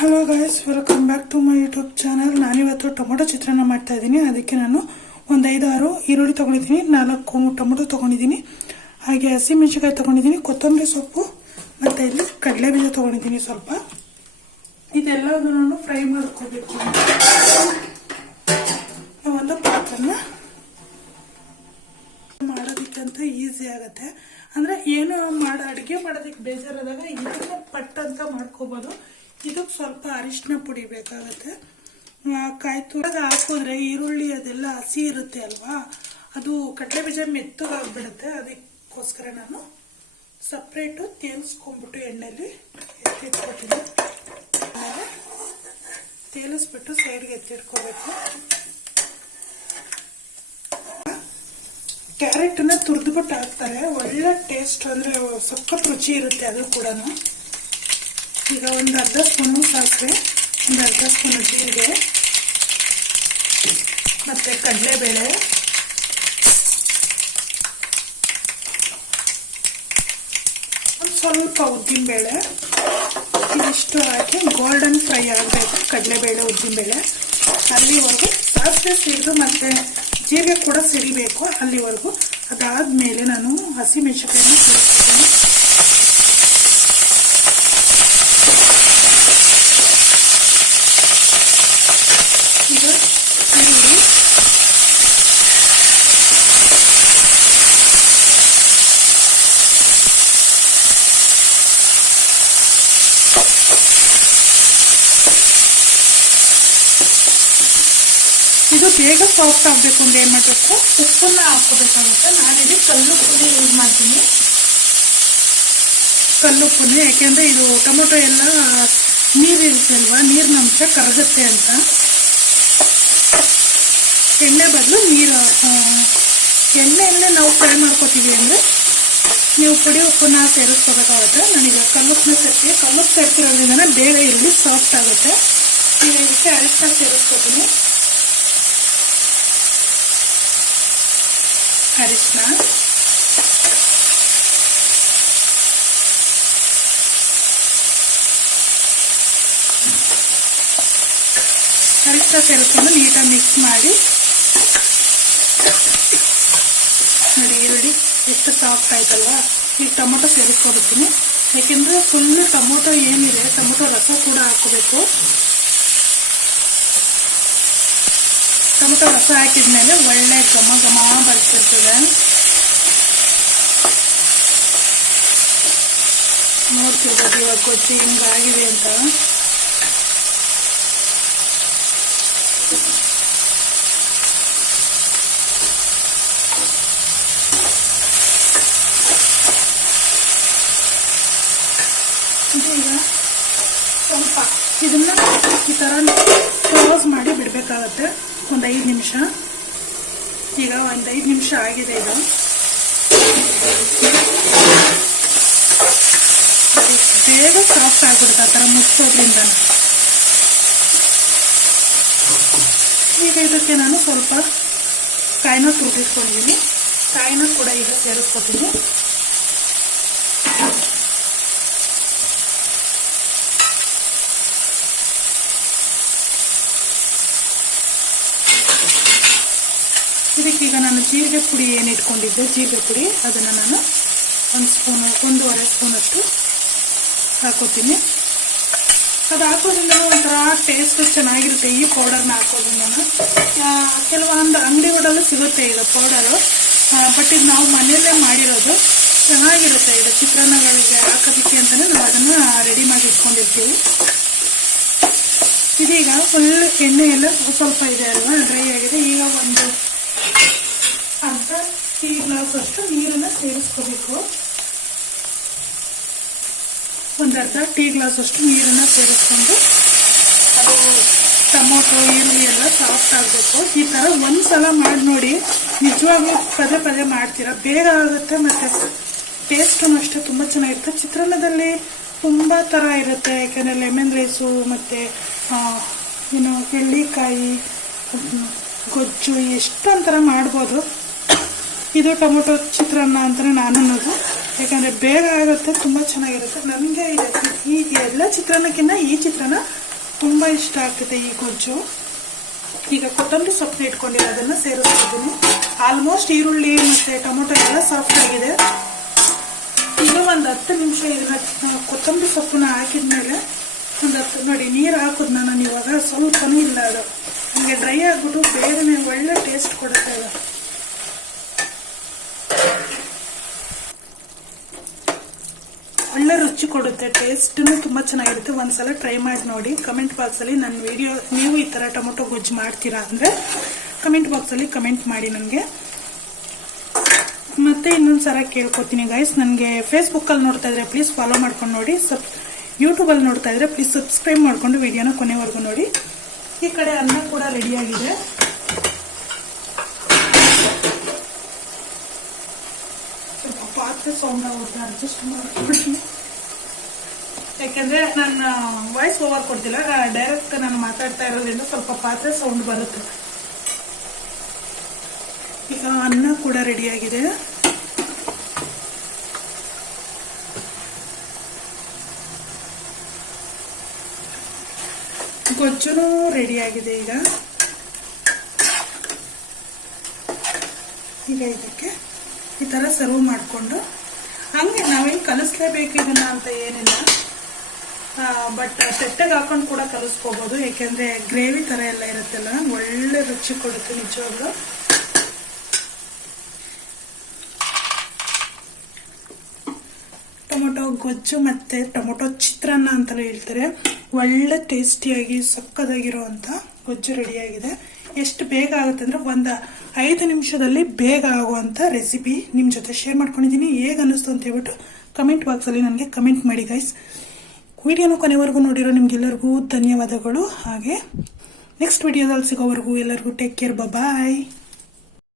Hello guys welcome back to my YouTube channel ನಾನಿವತ್ತು tomato ಚಿತ್ರಾನ್ನ ಮಾಡ್ತಾ ಇದ್ದೀನಿ. ಅದಕ್ಕೆ ನಾನು ಒಂದು ಐದಾರು ಈರುಳ್ಳಿ ತೊಗೊಂಡಿದ್ದೀನಿ, ನಾಲ್ಕು ಟೊಮೊಟೊ ತೊಗೊಂಡಿದ್ದೀನಿ. ಹಾಗೆ ಹಸಿಮೆಣಸಿನ್ಕಾಯಿ ತೊಗೊಂಡಿದ್ದೀನಿ, ಕೊತ್ತಂಬರಿ ಸೊಪ್ಪು, ಮತ್ತು ಇಲ್ಲಿ ಕಡಲೆ ಬೀಜ ತೊಗೊಂಡಿದ್ದೀನಿ ಸ್ವಲ್ಪ. ಇದೆಲ್ಲದನ್ನು ಫ್ರೈ ಮಾಡ್ಕೋಬೇಕು. ಒಂದು ಪಾತ್ರನ ಮಾಡೋದಕ್ಕಂತ ಈಸಿ ಆಗುತ್ತೆ. ಅಂದರೆ ಏನು ಮಾಡ, ಅಡುಗೆ ಮಾಡೋದಕ್ಕೆ ಬೇಜಾರಾದಾಗ ಇದನ್ನು ಪಟ್ ಅಂತ ಮಾಡ್ಕೋಬೋದು. ಇದಕ್ಕೆ ಸ್ವಲ್ಪ ಅರಿಶಿನ ಪುಡಿ ಬೇಕಾಗುತ್ತೆ. ಕಾಯಿ ತುರ ಹಾಕಿದ್ರೆ ಈರುಳ್ಳಿ ಅದೆಲ್ಲ ಹಸಿ ಇರುತ್ತೆ ಅಲ್ವಾ? ಅದು ಕಡಲೆ ಬೀಜ ಮೆತ್ತಗಾಗ್ಬಿಡುತ್ತೆ. ಅದಕ್ಕೋಸ್ಕರ ನಾನು ಸಪ್ರೇಟು ತೇಲಿಸ್ಕೊಂಬಿಟ್ಟು ಎಣ್ಣೆಲಿ ಎತ್ತಿಟ್ಕೊತೀನಿ ಆಮೇಲೆ ತೇಲಿಸ್ಬಿಟ್ಟು ಸೈಡ್ಗೆ ಎತ್ತಿಟ್ಕೋಬೇಕು ಕ್ಯಾರೆಟನ್ನ ತುರಿದ್ಬಿಟ್ಟು ಹಾಕ್ತಾರೆ. ಒಳ್ಳೆ ಟೇಸ್ಟ್ ಅಂದರೆ ಸಖತ್ ರುಚಿ ಇರುತ್ತೆ ಅದು ಕೂಡ ಈಗ ಒಂದು ಅರ್ಧ ಸ್ಪೂನು ಸಾಸಿವೆ, ಒಂದು ಅರ್ಧ ಸ್ಪೂನು ಜೀರಿಗೆ, ಮತ್ತು ಕಡಲೆಬೇಳೆ. ಒಂದು ಸ್ವಲ್ಪ ಉದ್ದಿನಬೇಳೆ. ಇದಿಷ್ಟು ಹಾಕಿ ಗೋಲ್ಡನ್ ಫ್ರೈ ಆಗಬೇಕು, ಕಡಲೆಬೇಳೆ, ಉದ್ದಿನಬೇಳೆ. ಅಲ್ಲಿವರೆಗೂ ಸಾಸಿವೆ ಸಿಡಿದು ಮತ್ತು ಜೀರಿಗೆ ಕೂಡ ಸಿಡಿಬೇಕು ಅಲ್ಲಿವರೆಗೂ. ಅದಾದಮೇಲೆ ನಾನು ಹಸಿಮೆಣಸಿನಕಾಯಿನ ಈಗ ಇದು ಬೇಗ ಸಾಫ್ಟ್ ಆಗಬೇಕು ಅಂದ್ರೆ ಏನು ಮಾಡಬೇಕು? ಉಪ್ಪನ್ನ ಹಾಕೋಬೇಕಾಗುತ್ತೆ ನಾನಿಲ್ಲಿ ಕಲ್ಲುಪ್ಪನ್ನೇ ಯೂಸ್ ಮಾಡ್ತೀನಿ. ಕಲ್ಲು ಕಲ್ಲುಪ್ಪನ್ನೇ ಯಾಕೆಂದರೆ ಇದು ಟೊಮೊಟೊ ಎಲ್ಲ ನೀರಿರುತ್ತೆ ಅಲ್ವಾ? ನೀರಿನ ಅಂಶ ಕರಗುತ್ತೆ ಅಂತ. ಎಣ್ಣೆ ಬದಲು ನೀರು ಎಣ್ಣೆಯಲ್ಲೇ ನಾವು ಫ್ರೈ ಮಾಡ್ಕೋತೀವಿ ಅಂದರೆ ನೀವು ಪುಡಿ ಉಪ್ಪನ್ನ ಸೇರಿಸ್ಕೋಬೇಕಾಗುತ್ತೆ. ನನಗೆ ಕಲ್ಲುಪ್ಪನ್ನ ಸೇರ್ತೀನಿ ಕಲ್ಲುಪ್ಪು ಸೇರ್ತಿರೋದ್ರಿಂದ ಬೇಳೆ, ಈರುಳ್ಳಿ ಸಾಫ್ಟ್ ಆಗುತ್ತೆ. ಈಗ ಇದಕ್ಕೆ ಅರಿಶಿನ ಸೇರಿಸ್ಕೋತೀನಿ. ಅರಿಶಿನ ಅರಿಶಿನ ಸೇರಿಸ್ಕೊಂಡು ನೀಟಾಗಿ ಮಿಕ್ಸ್ ಮಾಡಿ ನೋಡಿ ಈರುಳ್ಳಿ ಎಷ್ಟು ಸಾಫ್ಟ್ ಆಯ್ತಲ್ವಾ? ಈಗ ಟೊಮೊಟೊ ಸೇರಿಸ್ಕೊಡ್ತೀನಿ. ಯಾಕೆಂದ್ರೆ ಫುಲ್ ಟೊಮೊಟೊ ಏನಿದೆ, ಟೊಮೊಟೊ ರಸ ಕೂಡ ಹಾಕೋಬೇಕು. ಟೊಮೊಟೊ ರಸ ಹಾಕಿದ್ಮೇಲೆ ಒಳ್ಳೆ ಘಮ ಘಮ ಬರ್ತಿರ್ತದೆ. ನೋಡ್ತಿರ್ಬೋದು ಇವಾಗ ಕೊಚ್ಚಿ ಹಿಂಗಾಗಿದೆ ಅಂತ ಇದು ಈಗ ಸ್ವಲ್ಪ ಇದನ್ನ ಈ ಥರ ಕ್ಲೋಸ್ ಮಾಡಿ ಬಿಡಬೇಕಾಗತ್ತೆ. ಒಂದು ಐದು ನಿಮಿಷ. ಈಗ ಒಂದು ಐದು ನಿಮಿಷ ಆಗಿದೆ ಇದು. ಬೇಗ ಸಾಫ್ಟ್ ಆಗ್ಬಿಡುತ್ತೆ ಆ ಥರ ಮುಚ್ಚೋದ್ರಿಂದ. ಈಗ ಇದಕ್ಕೆ ನಾನು ಸ್ವಲ್ಪ ಕಾಯಿನ ತುರಿದಿಟ್ಕೊಂಡಿದ್ದೀನಿ. ಕಾಯಿನ ಕೂಡ ಈಗ ಸೇರಿಸ್ಕೊತೀನಿ. ಇದಕ್ಕೀಗ ನಾನು ಜೀರಿಗೆ ಪುಡಿ ಏನು ಇಟ್ಕೊಂಡಿದ್ದೆ ಜೀರಿಗೆ ಪುಡಿ. ಅದನ್ನು ನಾನು ಒಂದು ಸ್ಪೂನು, ಒಂದೂವರೆ ಸ್ಪೂನಷ್ಟು ಹಾಕೋತೀನಿ. ಅದು ಹಾಕೋದ್ರಿಂದ ಒಂಥರ ಟೇಸ್ಟ್ ಚೆನ್ನಾಗಿರುತ್ತೆ. ಈ ಪೌಡರ್ನ ಹಾಕೋದ್ರಿಂದ ಕೆಲವೊಂದು ಅಂಗಡಿಗಳಲ್ಲೂ ಸಿಗುತ್ತೆ ಇದು ಪೌಡರು ಬಟ್ ಇದು ನಾವು ಮನೆಯಲ್ಲೇ ಮಾಡಿರೋದು. ಚೆನ್ನಾಗಿರುತ್ತೆ ಇದು ಚಿತ್ರಾನ್ನಗಳಿಗೆ ಹಾಕೋದಕ್ಕೆ ಅಂತಲೇ ನಾವು ಅದನ್ನು ರೆಡಿ ಮಾಡಿ ಇಟ್ಕೊಂಡಿರ್ತೀವಿ. ಇದೀಗ ಫುಲ್ ಎಣ್ಣೆ ಎಲ್ಲ ಸ್ವಲ್ಪ ಇದೆ ಅಲ್ವಾ ಡ್ರೈ ಆಗಿದೆ. ಈಗ ಒಂದು ಅರ್ಧ ಟೀ ಗ್ಲಾಸ್ ಅಷ್ಟು ನೀರನ್ನು ಸೇರಿಸ್ಕೋಬೇಕು. ಒಂದು ಅರ್ಧ ಟೀ ಗ್ಲಾಸ್ ಅಷ್ಟು ನೀರನ್ನು ಸೇರಿಸ್ಕೊಂಡು ಅದು ಟೊಮೊಟೊ, ಈರುಳ್ಳಿ ಎಲ್ಲ ಸಾಫ್ಟ್ ಆಗಬೇಕು. ಈ ಥರ ಒಂದು ಸಲ ಮಾಡಿ ನೋಡಿ. ನಿಜವಾಗ್ಲೂ ಪದೇ ಪದೇ ಮಾಡ್ತೀರಾ? ಬೇಗ ಆಗುತ್ತೆ ಮತ್ತು ಟೇಸ್ಟು ಅಷ್ಟೇ ತುಂಬ ಚೆನ್ನಾಗಿರುತ್ತೆ. ಚಿತ್ರಾನ್ನದಲ್ಲಿ ತುಂಬ ಥರ ಇರುತ್ತೆ. ಯಾಕೆಂದರೆ ಲೆಮನ್ ರೈಸು ಮತ್ತು ಏನು ಎಳ್ಳಿಕಾಯಿ ಗೊಜ್ಜು ಎಷ್ಟೊಂಥರ ಮಾಡ್ಬೋದು. ಇದು ಟೊಮೊಟೊ ಚಿತ್ರಾನ್ನ ಅಂತಲೇ ನಾನು ಅನ್ನೋದು ಯಾಕಂದರೆ ಬೇಗ ಆಗುತ್ತೆ, ತುಂಬ ಚೆನ್ನಾಗಿರುತ್ತೆ. ನನಗೆ ಈ ಎಲ್ಲ ಚಿತ್ರಾನ್ನಕ್ಕಿಂತ ಈ ಚಿತ್ರಾನ್ನ ತುಂಬ ಇಷ್ಟ ಆಗ್ತದೆ ಈ ಗೊಜ್ಜು. ಈಗ ಕೊತ್ತಂಬರಿ ಸೊಪ್ಪು ಇಟ್ಕೊಂಡಿರೋದನ್ನ ಸೇರಿಸ್ತಿದ್ದೀನಿ. ಆಲ್ಮೋಸ್ಟ್ ಈರುಳ್ಳಿ ಮತ್ತು ಟೊಮೊಟೊ ಎಲ್ಲ ಸಾಫ್ಟ್ ಆಗಿದೆ. ಈಗ ಒಂದು ಹತ್ತು ನಿಮಿಷ ಇದನ್ನ ಕೊತ್ತಂಬರಿ ಸೊಪ್ಪನ್ನ ಹಾಕಿದ್ಮೇಲೆ ಒಂದು ಹತ್ತು ನೋಡಿ, ನೀರು ಹಾಕಿದ್ನ ನಾನು ಇವಾಗ. ಸ್ವಲ್ಪನೂ ಇಲ್ಲ ಅದು. ಹಂಗೆ ಡ್ರೈ ಆಗ್ಬಿಟ್ಟು ಬೇಗನೆ ಒಳ್ಳೆ ಟೇಸ್ಟ್ ಕೊಡುತ್ತೆ ಇದು ಒಳ್ಳೆ ರುಚಿ ಕೊಡುತ್ತೆ ಟೇಸ್ಟೂ ತುಂಬ ಚೆನ್ನಾಗಿರುತ್ತೆ. ಒಂದ್ಸಲ ಟ್ರೈ ಮಾಡಿ ನೋಡಿ. ಕಮೆಂಟ್ ಬಾಕ್ಸಲ್ಲಿ ನನ್ನ ವಿಡಿಯೋ ನೀವು ಈ ಥರ ಟೊಮೊಟೊ ಗೊಜ್ಜು ಮಾಡ್ತೀರಾ ಅಂದರೆ ಕಮೆಂಟ್ ಬಾಕ್ಸಲ್ಲಿ ಕಮೆಂಟ್ ಮಾಡಿ ನನಗೆ. ಮತ್ತೆ ಇನ್ನೊಂದು ಸಲ ಕೇಳ್ಕೊತೀನಿ ಗೈಸ್ ನನಗೆ ಫೇಸ್ಬುಕ್ಕಲ್ಲಿ ನೋಡ್ತಾ ಇದ್ರೆ ಪ್ಲೀಸ್ ಫಾಲೋ ಮಾಡ್ಕೊಂಡು ನೋಡಿ. ಸಬ್ ಯೂಟ್ಯೂಬಲ್ಲಿ ನೋಡ್ತಾ ಇದ್ರೆ ಪ್ಲೀಸ್ ಸಬ್ಸ್ಕ್ರೈಬ್ ಮಾಡಿಕೊಂಡು ವಿಡಿಯೋನ ಕೊನೆವರೆಗೂ ನೋಡಿ. ಈ ಕಡೆ ಅನ್ನ ಕೂಡ ರೆಡಿಯಾಗಿದೆ ಸ್ವಲ್ಪ ಪಾತ್ರೆ ಸೌಂಡ್ ಆಗುತ್ತೆ ಅಡ್ಜಸ್ಟ್ ಸುಮ್ಮನೆ ಯಾಕೆಂದ್ರೆ ನನ್ನ ವಾಯ್ಸ್ ಓವರ್ ಕೊಡ್ತಿಲ್ಲ ಡೈರೆಕ್ಟ್ ನಾನು ಮಾತಾಡ್ತಾ ಇರೋದ್ರಿಂದ ಸ್ವಲ್ಪ ಪಾತ್ರೆ ಸೌಂಡ್ ಬರುತ್ತೆ. ಈಗ ಅನ್ನ ಕೂಡ ರೆಡಿಯಾಗಿದೆ ಗೊಜ್ಜುನು ರೆಡಿಯಾಗಿದೆ ಈಗ. ಈಗ ಇದಕ್ಕೆ ಈ ಥರ ಸರ್ವ್ ಮಾಡಿಕೊಂಡು. ಹಂಗೆ ನಾವೇನು ಕಲಿಸ್ಲೇಬೇಕು ಇದನ್ನ ಅಂತ ಏನಿಲ್ಲ. ಬಟ್ ತೆಟ್ಟಗೆ ಹಾಕೊಂಡು ಕೂಡ ಕಲಿಸ್ಕೋಬೋದು. ಯಾಕೆಂದ್ರೆ ಗ್ರೇವಿ ಥರ ಎಲ್ಲ ಇರುತ್ತಲ್ಲ, ಒಳ್ಳೆ ರುಚಿ ಕೊಡುತ್ತೆ ನಿಜವಾಗ್ಲೂ. ಟೊಮೊಟೊ ಗೊಜ್ಜು ಮತ್ತು ಟೊಮೊಟೊ ಚಿತ್ರಾನ್ನ ಅಂತಲೂ ಹೇಳ್ತಾರೆ. ಒಳ್ಳೆ ಟೇಸ್ಟಿಯಾಗಿ ಸಕ್ಕದಾಗಿರುವಂಥ ಗೊಜ್ಜು ರೆಡಿಯಾಗಿದೆ. ಎಷ್ಟು ಬೇಗ ಆಗುತ್ತೆ ಅಂದರೆ ಒಂದು ಐದು ನಿಮಿಷದಲ್ಲಿ ಬೇಗ ಆಗುವಂಥ ರೆಸಿಪಿ ನಿಮ್ಮ ಜೊತೆ ಶೇರ್ ಮಾಡ್ಕೊಂಡಿದ್ದೀನಿ. ಹೇಗೆ ಅನ್ನಿಸ್ತು ಅಂತ ಹೇಳ್ಬಿಟ್ಟು ಕಮೆಂಟ್ ಬಾಕ್ಸಲ್ಲಿ ನನಗೆ ಕಮೆಂಟ್ ಮಾಡಿ ಗೈಸ್ ವಿಡಿಯೋನ ಕೊನೆವರೆಗೂ ನೋಡಿರೋ ನಿಮ್ಗೆಲ್ಲರಿಗೂ ಧನ್ಯವಾದಗಳು. ಹಾಗೆ ನೆಕ್ಸ್ಟ್ ವಿಡಿಯೋದಲ್ಲಿ ಸಿಗೋವರೆಗೂ ಎಲ್ಲರಿಗೂ ಟೇಕ್ ಕೇರ್ ಬಾಯ್